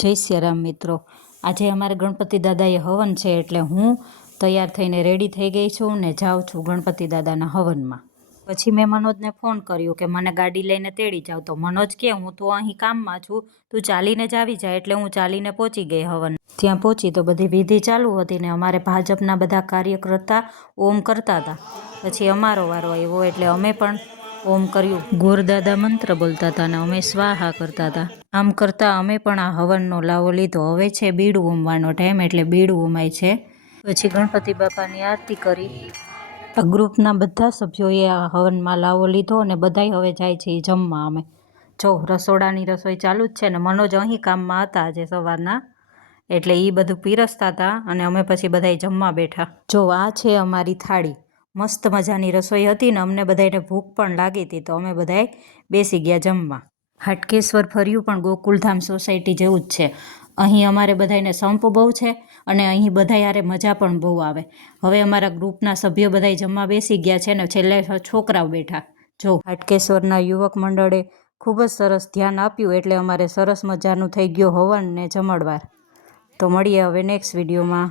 જય સિયારામ મિત્રો, આજે અમારે ગણપતિ દાદાએ હવન છે એટલે હું તૈયાર થઈને રેડી થઈ ગઈ છું ને જાઉં છું ગણપતિ દાદાના હવનમાં. પછી મેં મનોજને ફોન કર્યો કે મને ગાડી લઈને તેડી જાવ, તો મનોજ કે હું તો અહીં કામમાં છું, તું ચાલીને જ આવી જાય. એટલે હું ચાલીને પહોંચી ગઈ હવન. ત્યાં પહોંચી તો બધી વિધિ ચાલુ હતી ને અમારે ભાજપના બધા કાર્યકર્તા ઓમ કરતા હતા. પછી અમારો વારો આવ્યો એટલે અમે પણ ઓમ કર્યું. ગોરદાદા મંત્ર બોલતા હતા ને અમે સ્વાહા કરતા હતા. આમ કરતાં અમે પણ આ હવનનો લાવો લીધો. હવે છે બીડું ઉમવાનો ટાઈમ એટલે બીડું ઉમાય છે. પછી ગણપતિ બાપાની આરતી કરી. આ ગ્રુપના બધા સભ્યોએ આ હવનમાં લાવો લીધો અને બધાય હવે જાય છે જમવા. અમે જો રસોડાની રસોઈ ચાલુ જ છે ને મનોજ અહીં કામમાં હતા આજે સવારના, એટલે એ બધું પીરસતા હતા અને અમે પછી બધાય જમવા બેઠા. જો આ છે અમારી થાળી. મસ્ત મજાની રસોઈ હતી ને અમને બધાને ભૂખ પણ લાગી હતી, તો અમે બધાય બેસી ગયા જમવા. હાટકેશ્વર ફર્યું પણ ગોકુલધામ સોસાયટી જેવું જ છે. અહીં અમારે બધાને સંપ બહુ છે અને અહીં બધા યારે મજા પણ બહુ આવે. હવે અમારા ગ્રુપના સભ્યો બધા જમવા બેસી ગયા છે ને છેલ્લે છોકરાઓ બેઠા. જો હાટકેશ્વરના યુવક મંડળે ખૂબ જ સરસ ધ્યાન આપ્યું એટલે અમારે સરસ મજાનું થઈ ગયું હવન ને જમણવાર. તો મળીએ હવે નેક્સ્ટ વિડીયોમાં.